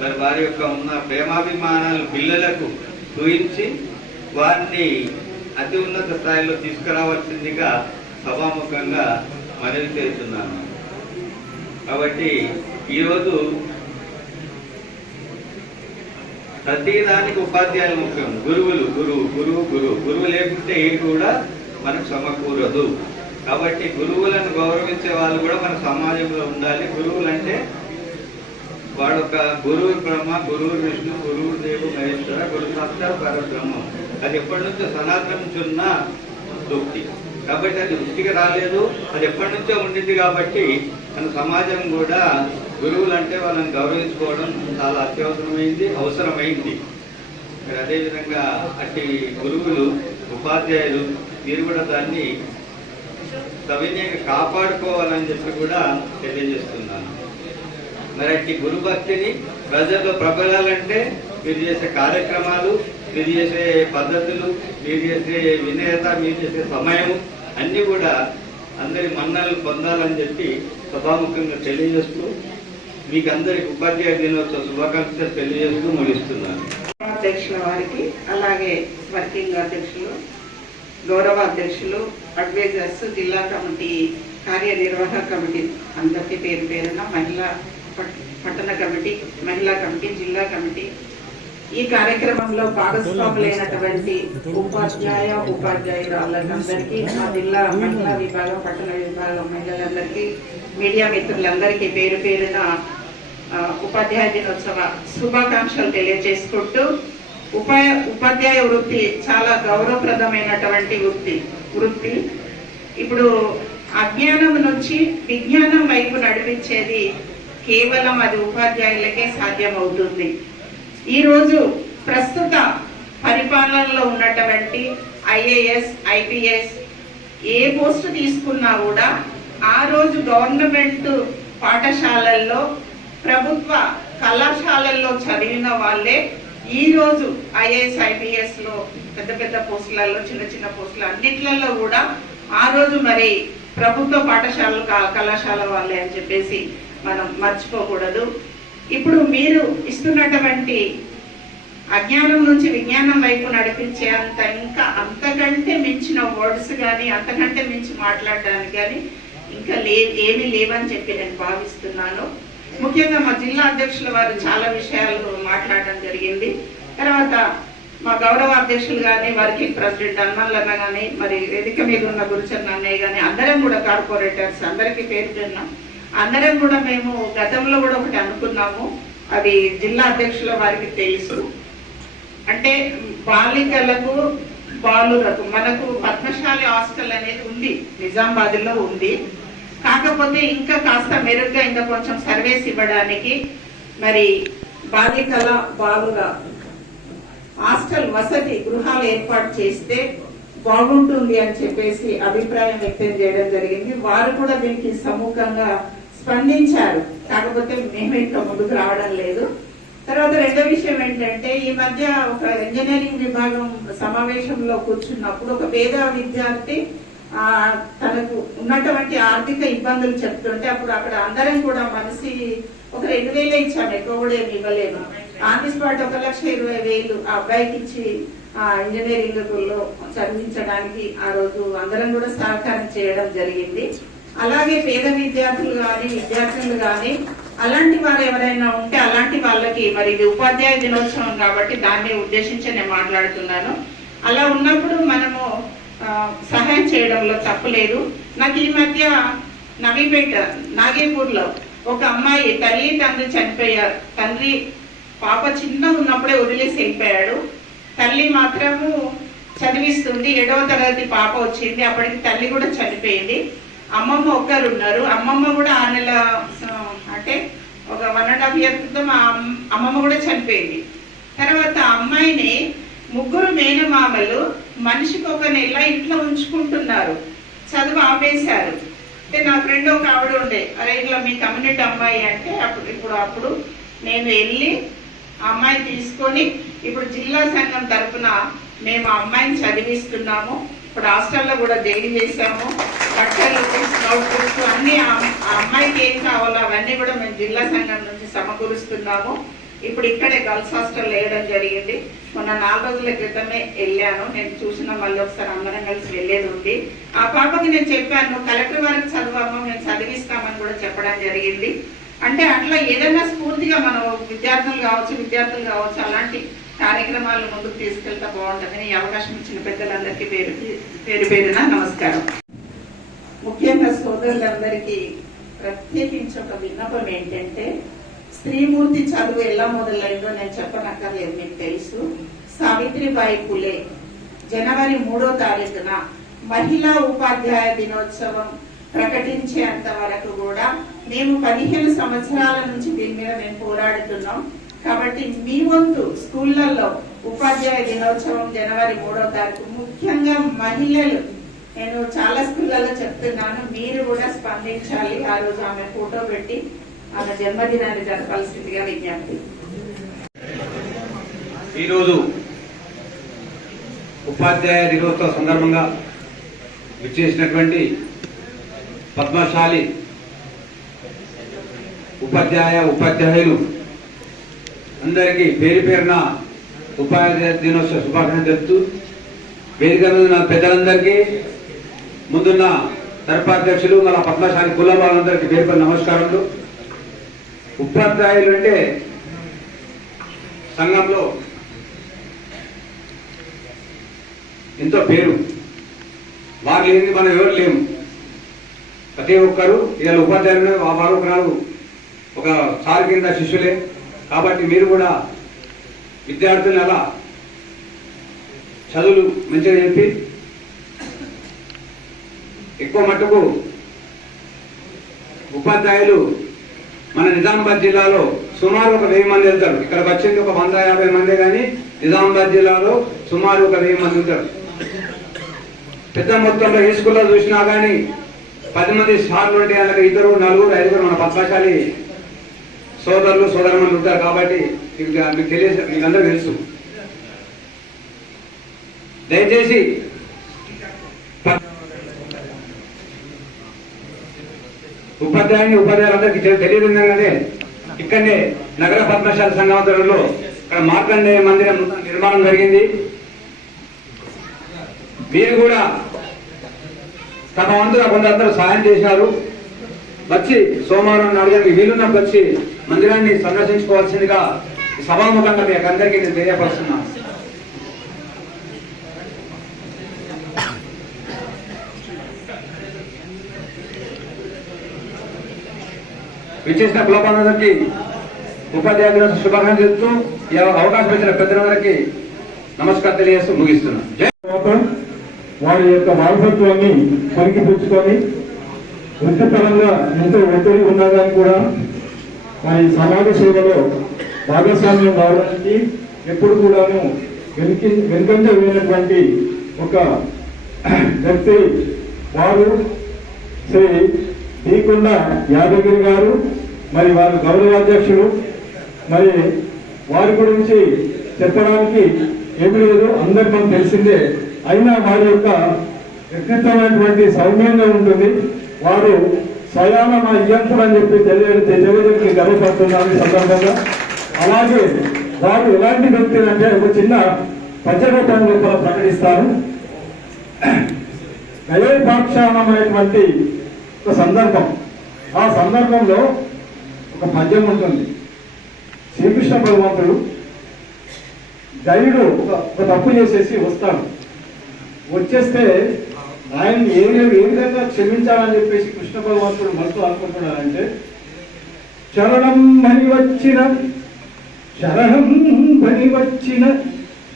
మరి వారి యొక్క ఉన్న ప్రేమాభిమానాలు పిల్లలకు చూయించి వారిని అతి ఉన్నత స్థాయిలో తీసుకురావాల్సిందిగా సభాముఖంగా మనవి చేస్తున్నాను. కాబట్టి ఈరోజు ప్రతిదానికి ఉపాధ్యాయులు ముఖ్యం. గురువులు గురువు గురువు గురువు గురువు లేకుంటే ఏది కూడా మనకు సమకూరదు. కాబట్టి గురువులను గౌరవించే వాళ్ళు కూడా మన సమాజంలో ఉండాలి. గురువులు అంటే వాడొక గురువు బ్రహ్మ, గురువు విష్ణు, గురువు దేవు మహేశ్వర, గురు సాక్షాత్ పరబ్రహ్మం. అది ఎప్పటి నుంచో సనాతనం నుంచి ఉన్న సూక్తి. కాబట్టి అది వృష్టిగా రాలేదు, అది ఎప్పటి నుంచో ఉండింది. కాబట్టి మన సమాజం కూడా గురువులు అంటే వాళ్ళని గౌరవించుకోవడం చాలా అత్యవసరమైంది, అవసరమైంది. మరి అదేవిధంగా అట్టి గురువులు, ఉపాధ్యాయులు మీరు కూడా దాన్ని సవినయంగా కాపాడుకోవాలని చెప్పి కూడా తెలియజేస్తున్నాను. మరి అట్టి గురు భక్తిని ప్రజల్లో ప్రబలాలంటే మీరు చేసే కార్యక్రమాలు, మీరు చేసే పద్ధతులు, మీరు చేసే వినయత, మీరు చేసే సమయం అన్నీ కూడా అందరి మన్నలు పొందాలని చెప్పి సభాముఖంగా తెలియజేస్తూ మీకు అందరికి ఉపాధ్యాయ దినోత్సవ శుభాకాంక్షలు తెలియజేస్తూ ముగిస్తున్నాను. అధ్యక్షుల వారికి, అలాగే వర్కింగ్ అధ్యక్షులు, గౌరవ అధ్యక్షులు, అడ్వైజర్స్, జిల్లా కమిటీ, కార్యనిర్వాహక కమిటీ అందరికీ పేరు పేరున, మహిళా పట్టణ కమిటీ, మహిళా కమిటీ, జిల్లా కమిటీ, ఈ కార్యక్రమంలో భాగస్వాములైనటువంటి ఉపాధ్యాయురాళ్ళందరికీ, మా జిల్లా మహిళా విభాగం, పట్టణ విభాగం మహిళలందరికీ, మీడియా మిత్రులందరికీ పేరు పేరున ఉపాధ్యాయ దినోత్సవ శుభాకాంక్షలు తెలియజేసుకుంటూ, ఉపాధ్యాయ వృత్తి చాలా గౌరవప్రదమైనటువంటి వృత్తి. ఇప్పుడు అజ్ఞానం నుంచి విజ్ఞానం వైపు నడిపించేది కేవలం అది ఉపాధ్యాయులకే సాధ్యమవుతుంది. ఈరోజు ప్రస్తుత పరిపాలనలో ఉన్నటువంటి IAS, IPS ఏ పోస్టు తీసుకున్నా కూడా ఆ రోజు గవర్నమెంట్ పాఠశాలల్లో, ప్రభుత్వ కళాశాలల్లో చదివిన వాళ్ళే ఈరోజు IAS, IPS లో పెద్ద పెద్ద పోస్టులలో, చిన్న చిన్న పోస్టులు అన్నిట్లలో కూడా ఆ రోజు మరి ప్రభుత్వ పాఠశాలలు, కళాశాల వాళ్ళే అని చెప్పేసి మనం మర్చిపోకూడదు. ఇప్పుడు మీరు ఇస్తున్నటువంటి అజ్ఞానం నుంచి విజ్ఞానం వైపు నడిపించే ఇంకా అంతకంటే మించిన వర్డ్స్ కానీ, అంతకంటే మించి మాట్లాడడానికి కానీ ఇంకా ఏమీ లేవని చెప్పి నేను భావిస్తున్నాను. ముఖ్యంగా మా జిల్లా అధ్యక్షుల వారు చాలా విషయాలు మాట్లాడడం జరిగింది. తర్వాత మా గౌరవ అధ్యక్షులు కానీ, వర్కింగ్ ప్రెసిడెంట్ హనుమల్లన్న కానీ, మరి వేదిక మీద ఉన్న గురుచరణ అన్నయ్య కానీ, అందరం కూడా కార్పొరేటర్స్ అందరికీ పేరు పెన్నాం. అందరం కూడా మేము గతంలో కూడా ఒకటి అనుకున్నాము, అది జిల్లా అధ్యక్షుల వారికి తెలుసు. అంటే బాలికలకు, బాలులకు మనకు పద్మశాలి హాస్టల్ అనేది ఉంది, నిజామాబాద్లో ఉంది. కాకపోతే ఇంకా కాస్త మెరుగ్గా ఇంకా కొంచెం సర్వీస్ ఇవ్వడానికి మరి బాలికల, బాలుల హాస్టల్ వసతి గృహాలు ఏర్పాటు చేస్తే బాగుంటుంది అని చెప్పేసి అభిప్రాయం వ్యక్తం చేయడం జరిగింది. వారు కూడా దీనికి సముఖంగా స్పందించారు. కాకపోతే మేము ఇంకా ముందుకు రావడం లేదు. తర్వాత రెండో విషయం ఏంటంటే, ఈ మధ్య ఒక ఇంజనీరింగ్ విభాగం సమావేశంలో కూర్చున్నప్పుడు ఒక పేద విద్యార్థి తనకు ఉన్నటువంటి ఆర్థిక ఇబ్బందులు చెప్తుంటే, అప్పుడు అక్కడ అందరం కూడా మనిషి ఒక 2,000 ఇచ్చాము, ఎక్కువ కూడా ఏమి ఇవ్వలేము. ఆన్ ది స్పాట్ 1,20,000 ఆ అబ్బాయికి ఇచ్చి ఇంజనీరింగ్ లో చదివించడానికి ఆ రోజు అందరం కూడా సహకారం చేయడం జరిగింది. అలాగే పేద విద్యార్థులు కానీ, విద్యార్థులు కానీ అలాంటి వారు ఎవరైనా ఉంటే అలాంటి వాళ్ళకి మరి ఇది ఉపాధ్యాయ దినోత్సవం కాబట్టి దాన్ని ఉద్దేశించి నేను మాట్లాడుతున్నాను. అలా ఉన్నప్పుడు మనము సహాయం చేయడంలో తప్పులేదు. నాకు ఈ మధ్య నవీపేట, నాగేపూర్లో ఒక అమ్మాయి తల్లి తండ్రి చనిపోయారు. తండ్రి పాప చిన్న ఉన్నప్పుడే వదిలేసి వెళ్ళిపోయాడు. తల్లి మాత్రము చదివిస్తుంది. 7వ తరగతి పాప వచ్చింది, అప్పటికి తల్లి కూడా చనిపోయింది. అమ్మమ్మ ఒక్కరు ఉన్నారు. అమ్మమ్మ కూడా ఆ నెల అంటే ఒక 1.5 years క్రితం అమ్మమ్మ కూడా చనిపోయింది. తర్వాత అమ్మాయిని 3 మేనమామలు మనిషికి 1 నెల ఇంట్లో ఉంచుకుంటున్నారు, చదువు ఆపేశారు. అంటే నా ఫ్రెండ్ ఒక ఆవిడ ఉండే, అరే ఇట్లా మీ కమ్యూనిటీ అమ్మాయి అంటే అప్పుడు నేను వెళ్ళి ఆ అమ్మాయిని తీసుకొని ఇప్పుడు జిల్లా సంఘం తరఫున మేము ఆ అమ్మాయిని చదివిస్తున్నాము. ఇప్పుడు హాస్టల్లో కూడా జాయిన్ చేశాము. బట్టలు, నోట్ బుక్స్ అన్ని ఆ అమ్మాయికి ఏం కావాలో అవన్నీ కూడా మేము జిల్లా సంఘం నుంచి సమకూరుస్తున్నాము. ఇప్పుడు ఇక్కడే గర్ల్స్ హాస్టల్ వేయడం జరిగింది. మొన్న 4 రోజుల క్రితమే వెళ్ళాను, నేను చూసిన మళ్ళీ ఒకసారి అందరం కలిసి వెళ్ళేది ఉంది. ఆ పాపకి నేను చెప్పాను, కలెక్టర్ వారికి చదువమ్మా, మేము చదివిస్తామని కూడా చెప్పడం జరిగింది. అంటే అట్లా ఏదైనా స్ఫూర్తిగా మనం విద్యార్థులు కావచ్చు అలాంటి కార్యక్రమాలను ముందుకు తీసుకెళ్తా బాగుంటుందని ఈ అవకాశం ఇచ్చిన పెద్దలందరికీ పేరు పేరున నమస్కారం. ముఖ్యంగా సోదరులందరికీ ప్రత్యేకించి ఒక విన్నపం ఏంటంటే, స్త్రీమూర్తి చదువు ఎలా మొదలైందో నేను చెప్పనక్కర్లేదు, మీకు తెలుసు. సావిత్రిబాయి పులే జనవరి 3వ తారీఖున మహిళా ఉపాధ్యాయ దినోత్సవం ప్రకటించేంత వరకు కూడా మేము 15 సంవత్సరాల నుంచి దీని మీద మేము పోరాడుతున్నాం. కాబట్టి మీ వంతు స్కూళ్లలో ఉపాధ్యాయ దినోత్సవం జనవరి 3వ తారీఖు, ముఖ్యంగా మహిళలు, నేను చాలా స్కూళ్లలో చెప్తున్నాను, మీరు కూడా స్పందించాలి. ఆ రోజు ఆమె ఫోటో పెట్టి ఆమె జన్మదినాన్ని జరపాల్సిందిగా విజ్ఞప్తి. ఈరోజు ఉపాధ్యాయ దినోత్సవ సందర్భంగా విచ్చేసినటువంటి పద్మశాలి ఉపాధ్యాయులు అందరికీ పేరు పేరున ఉపాధ్యాయ దినోత్సవ శుభాకాంక్షలు తెలుపుతూ వేదిక మీద ఉన్న పెద్దలందరికీ ముందున్న సర్పాధ్యక్షులు మన పద్మశాలి కుల వాళ్ళందరికీ పేరు పేరు నమస్కారములు. ఉపాధ్యాయులు అంటే సంఘంలో ఎంతో పేరు, వారు లేని మనం ఎవరు లేము. ప్రతి ఒక్కరు ఇలా ఉపాధ్యాయులు వారు ఒకనాడు ఒక సార్ కింద శిష్యులే. కాబట్టి మీరు కూడా విద్యార్థులను అలా చదువులు మంచిగా చెప్పి ఎక్కువ మట్టుకు ఉపాధ్యాయులు మన నిజామాబాద్ జిల్లాలో సుమారు ఒక 1000 మంది వెళ్తారు. ఇక్కడికి వచ్చింది ఒక 150 మంది, కానీ నిజామాబాద్ జిల్లాలో సుమారు ఒక 1000 మంది ఉంటారు. పెద్ద మొత్తంలో ఏ స్కూల్లో చూసినా కానీ 10 మంది సార్లు ఉంటే కనుక 2, 4, 5 మన పద్మశాలి సోదరులు సోదరులు ఉంటారు. కాబట్టి మీకు తెలియదు, మీకు అందరూ తెలుసు. దయచేసి ఉపాధ్యాయులందరికీ తెలియదు ఏంటంటే ఇక్కడనే నగర పద్మశాలి సంఘంలో ఇక్కడ మార్కండేయ మందిరం నిర్మాణం జరిగింది. మీరు కూడా తమ వంతుగా కొందరు సహాయం చేసినారు. వచ్చి సోమవారం నాడు వీలున్నప్పుడు వచ్చి మందిరాన్ని సందర్శించుకోవాల్సిందిగా సభాముఖంగా మీకు అందరికీ నేను తెలియపరుస్తున్నాను. విచ్చేసిన కులపాలందరికీ ఉపాధ్యాయ దినోత్సవ శుభాకాంక్షలు చెప్తూ ఈ అవకాశం ఇచ్చిన పెద్దలందరికీ నమస్కారం తెలియజేస్తూ ముగిస్తున్నాను. వారి యొక్క వారసత్వాన్ని పరికిపుచ్చుకొని వృత్తిపరంగా ఎంతో ఒత్తిడి ఉన్నా కానీ కూడా వారి సమాజ సేవలో భాగస్వామ్యం కావడానికి ఎప్పుడు కూడాను వెనుకంజ వేయనటువంటి ఒక వ్యక్తి వారు శ్రీ శ్రీకొండ యాదగిరి గారు. మరి వారు గౌరవాధ్యక్షులు. మరి వారి గురించి చెప్పడానికి ఏమి లేదు, అందరికి మనకు తెలిసిందే. అయినా వారి యొక్క వ్యక్తిత్వమైనటువంటి సౌమ్యంగా ఉంటుంది. వారు స్వయాన మా ఇయ్యంతులు అని చెప్పి తెలియజేసి గర్వపడుతున్నారు ఈ సందర్భంగా. అలాగే వారు ఎలాంటి వ్యక్తి అంటే ఒక చిన్న పద్యరూపంలో కూడా ప్రకటిస్తారు. గయోపాఖ్యానమైనటువంటి ఒక సందర్భం, ఆ సందర్భంలో ఒక పద్యం ఉంటుంది. శ్రీకృష్ణ భగవంతుడు గైడు ఒక తప్పు చేసేసి వస్తాడు. వచ్చేస్తే ఆయన ఏ విధంగా క్షమించాలని చెప్పేసి కృష్ణ భగవంతుడు మనసు అనుకుంటున్నారంటే, శరణం అని వచ్చిన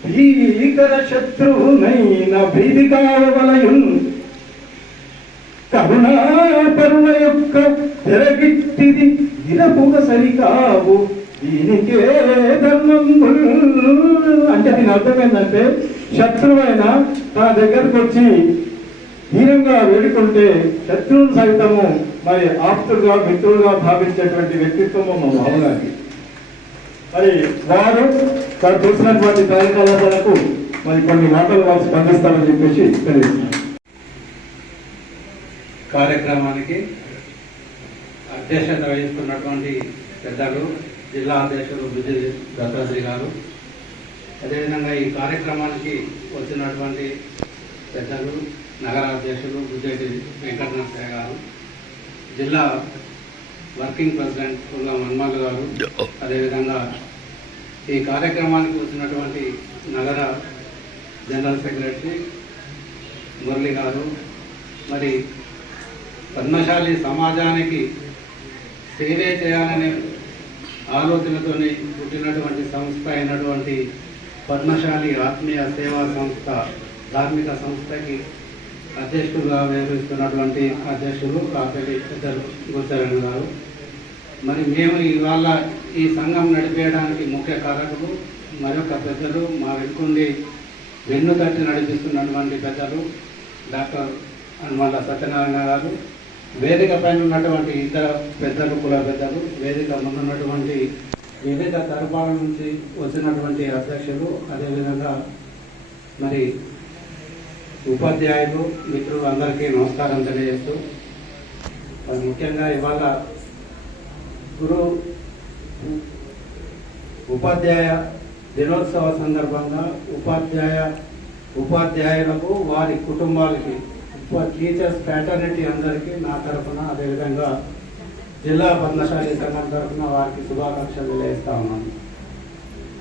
భీకర శత్రువునైన భీతికావలయున్ కరుణాపరుల యొక్క పెరగిట్టిది ఇరపుగ సరికావు దీనికే ధర్మం. అంటే దీని అర్థం ఏంటంటే, శత్రువైన తన దగ్గరకు వచ్చి హీనంగా వేడుకుంటే శత్రువును సైతము మరి ఆప్తుడుగా మిత్రులుగా భావించేటువంటి వ్యక్తిత్వము మా బావగారికి. మరి వారు తను చూసినటువంటి కార్యకలాపాలకు మరి కొన్ని మాటలు వారు స్పందిస్తారని చెప్పేసి తెలియజేస్తున్నారు. కార్యక్రమానికి అధ్యక్షత వహిస్తున్నటువంటి పెద్దలు జిల్లా అధ్యక్షులు బుద్ధి దత్తాత్రి గారు, అదేవిధంగా ఈ కార్యక్రమానికి వచ్చినటువంటి పెద్దలు నగర అధ్యక్షులు బుద్ధేటి వెంకటనాథయ్య గారు, జిల్లా వర్కింగ్ ప్రెసిడెంట్ పుల్ల మన్మల్ గారు, అదేవిధంగా ఈ కార్యక్రమానికి వచ్చినటువంటి నగర జనరల్ సెక్రటరీ మురళి గారు, మరి పద్మశాలి సమాజానికి సేవే చేయాలనే ఆలోచనతోనే పుట్టినటువంటి సంస్థ అయినటువంటి పద్మశాలి ఆత్మీయ సేవా సంస్థ ధార్మిక సంస్థకి అధ్యక్షులుగా వ్యవహరిస్తున్నటువంటి అధ్యక్షులు కాపేటి పెద్దలు గోచరణ్ గారు. మరి మేము ఇవాళ ఈ సంఘం నడిపేయడానికి ముఖ్య కారకులు మరొక పెద్దలు మా వెనుకుండి వెన్ను తట్టి నడిపిస్తున్నటువంటి పెద్దలు డాక్టర్ అన్మల్ల సత్యనారాయణ గారు, వేదిక పైన ఉన్నటువంటి ఇతర పెద్దలు కుల పెద్దలు, వేదిక ముందున్నటువంటి వివిధ తరపాల నుంచి వచ్చినటువంటి అధ్యక్షులు, అదేవిధంగా మరి ఉపాధ్యాయులు మిత్రులు అందరికీ నమస్కారం తెలియజేస్తూ, ముఖ్యంగా ఇవాళ గురు ఉపాధ్యాయ దినోత్సవ సందర్భంగా ఉపాధ్యాయులకు వారి కుటుంబాలకి టీచర్స్ ఫ్రాటర్నిటీ అందరికీ నా తరఫున, అదేవిధంగా జిల్లా పద్మశాలి సంఘం తరఫున వారికి శుభాకాంక్షలు తెలియజేస్తా ఉన్నాను.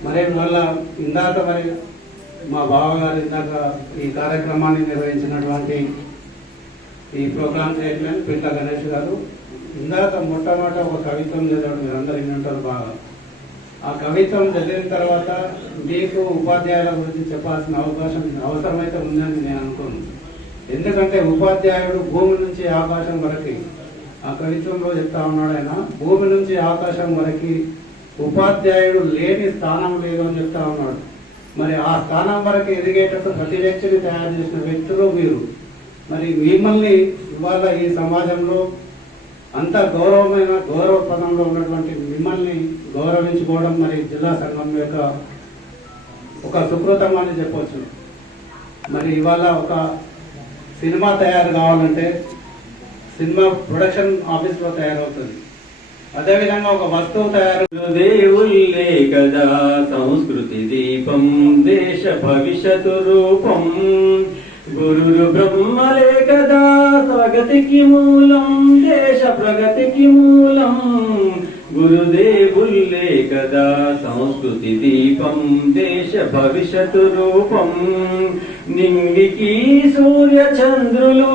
మరి మళ్ళా ఇందాక మా బావగారు ఇందాక ఈ కార్యక్రమాన్ని నిర్వహించినటువంటి ఈ ప్రోగ్రామ్ చైర్మన్ పింట గణేష్ గారు ఇందాక మొట్టమొదట ఒక కవిత్వం చదివాడు, మీరు అందరు వింటారు బాగా. ఆ కవిత్వం చదివిన తర్వాత మీకు ఉపాధ్యాయుల గురించి చెప్పాల్సిన అవసరమైతే ఉందని నేను అనుకున్నాను. ఎందుకంటే ఉపాధ్యాయుడు భూమి నుంచి ఆకాశం వరకు, ఆ కవిత్వంలో చెప్తా ఉన్నాడు ఆయన, భూమి నుంచి ఆకాశం వరకు ఉపాధ్యాయుడు లేని స్థానం లేదు అని చెప్తా ఉన్నాడు. మరి ఆ స్థానం వరకు ఎదిగేటట్టు ప్రతి వ్యక్తిని తయారు చేసిన వ్యక్తులు మీరు. మరి మిమ్మల్ని ఇవాళ ఈ సమాజంలో అంత గౌరవప్రదంలో ఉన్నటువంటి మిమ్మల్ని గౌరవించుకోవడం మరి జిల్లా సంఘం యొక్క ఒక సుకృతం అని చెప్పవచ్చు. మరి ఇవాళ ఒక సినిమా తయారు కావాలంటే సినిమా ప్రొడక్షన్ ఆఫీస్లో తయారవుతుంది. అదేవిధంగా ఒక వస్తువు తయారు, దేవుళ్ళే కదా సంస్కృతి దీపం, దేశ భవిష్యత్తు రూపం. గురురు బ్రహ్మలే కదా ప్రగతికి మూలం, దేశ ప్రగతికి మూలం. గురుదేవుళ్ళే కదా సంస్కృతి దీపం, దేశ భవిష్యత్తు రూపం. నింగికి సూర్య చంద్రులు,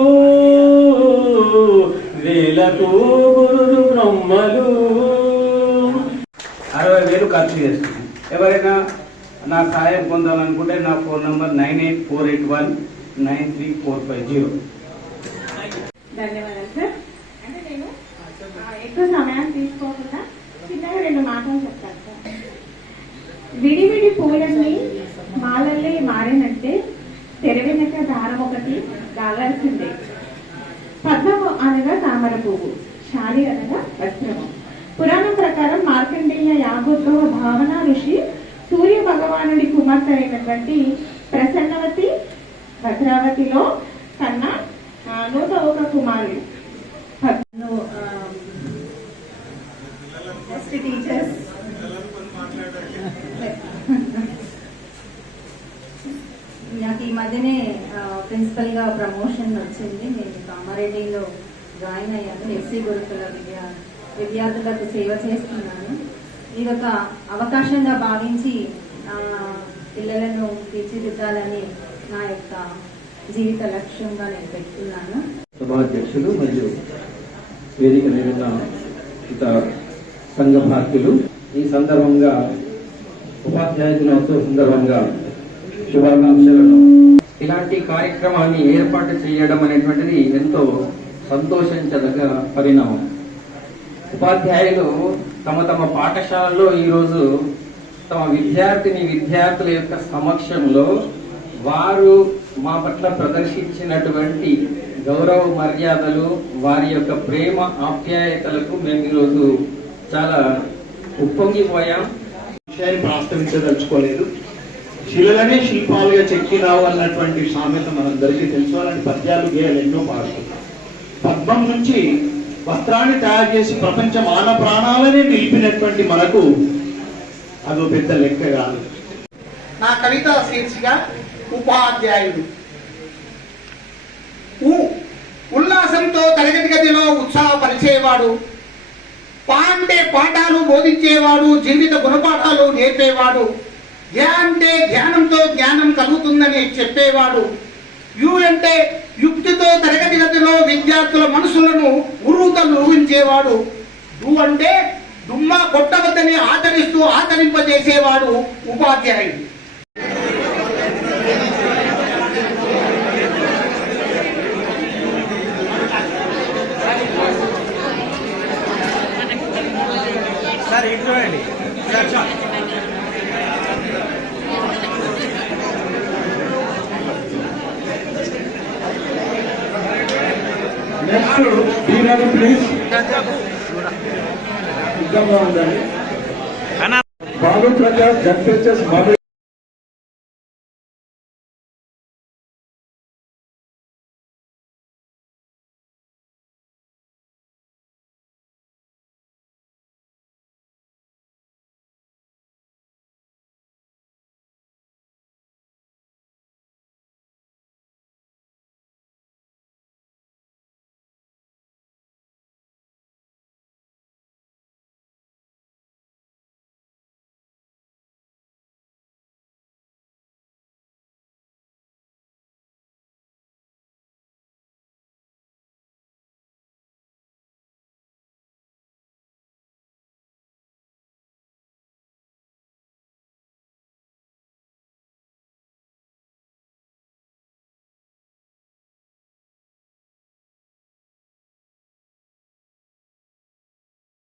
వేలకు గురురు బ్రహ్మలు. 60,000 ఖర్చు చేస్తుంది. ఎవరైనా నా సహాయం పొందాలనుకుంటే నా ఫోన్ నంబర్ 9848193450. ధన్యవాదాలు సార్. అంటే నేను ఎక్కువ సమయాన్ని తీసుకోకుండా చిన్నగా 2 మాటలు చెప్తాను సార్. విడివిడి పూలన్నీ మాలల్లే మారినట్టే తెరవెనక దారం ఒకటి దాగాల్సిందే. పద్మము అనగా తామర పువ్వు, శాలి అనగా వస్త్రము. పురాణం ప్రకారం మార్కండేయ యాగోద్భవ భావన ఋషి సూర్య భగవానుడి కుమార్తె అయినటువంటి ప్రసన్నవతి భద్రావతిలో కన్నా 101 కుమారుడు. టీచర్స్ నాకు ఈ మధ్యనే ప్రిన్సిపల్ గా ప్రమోషన్ వచ్చింది. నేను కామారెడ్డిలో జాయిన్ అయ్యాను. ఎస్సీ గురుకుల విద్యార్థులకు సేవ చేస్తున్నాను. ఇది ఒక అవకాశంగా భావించి పిల్లలను తీర్చిదిద్దాలని నా యొక్క జీవిత లక్ష్యంగా నేను పెట్టుకున్నాను. సభాధ్యక్షులు మరియు వేదిక మీద ఇతర సంఘ భారతీయులు, ఈ సందర్భంగా ఉపాధ్యాయ దినోత్సవ సందర్భంగా శుభాకాంక్షలను. ఇలాంటి కార్యక్రమాన్ని ఏర్పాటు చేయడం అనేటువంటిది ఎంతో సంతోషించదగ్గ పరిణామం. ఉపాధ్యాయులు తమ తమ పాఠశాలలో ఈరోజు తమ విద్యార్థుల యొక్క సమక్షంలో వారు మా పట్ల ప్రదర్శించినటువంటి గౌరవ మర్యాదలు, వారి యొక్క ప్రేమ ఆప్యాయతలకు మేము ఈరోజు చాలా ఉప్పొంగిపోయాం. విషయాన్ని ప్రస్తావించదలుచుకోలేదు. శిలలనే శిల్పాలుగా చెక్కిరావు అన్నటువంటి సామెత మనందరికీ తెలుసు. అలాంటి పద్యాలు గేయాలు ఎన్నో పాడుతున్నాం. పద్మం నుంచి వస్త్రాన్ని తయారు చేసి ప్రపంచ మాన ప్రాణాలనే నిలిపినటువంటి మనకు అదో పెద్ద లెక్క కాదు. నా కవిత శీర్షిక ఉపాధ్యాయుడు. ఉల్లాసంతో తరగతి గదిలో ఉత్సాహపరిచేవాడు, అంటే పాఠాలు బోధించేవాడు, జీవిత గుణపాఠాలు నేర్పేవాడు, అంటే ధ్యానంతో జ్ఞానం కలుగుతుందని చెప్పేవాడు, అంటే యుక్తితో తరగతి గదిలో విద్యార్థుల మనసులను ఉరుతలు ఊహించేవాడు, అంటే దుమ్మ కొట్టవద్దని ఆచరింపజేసేవాడు ఉపాధ్యాయుడు. Next please Babu Prakash ZPHS Babu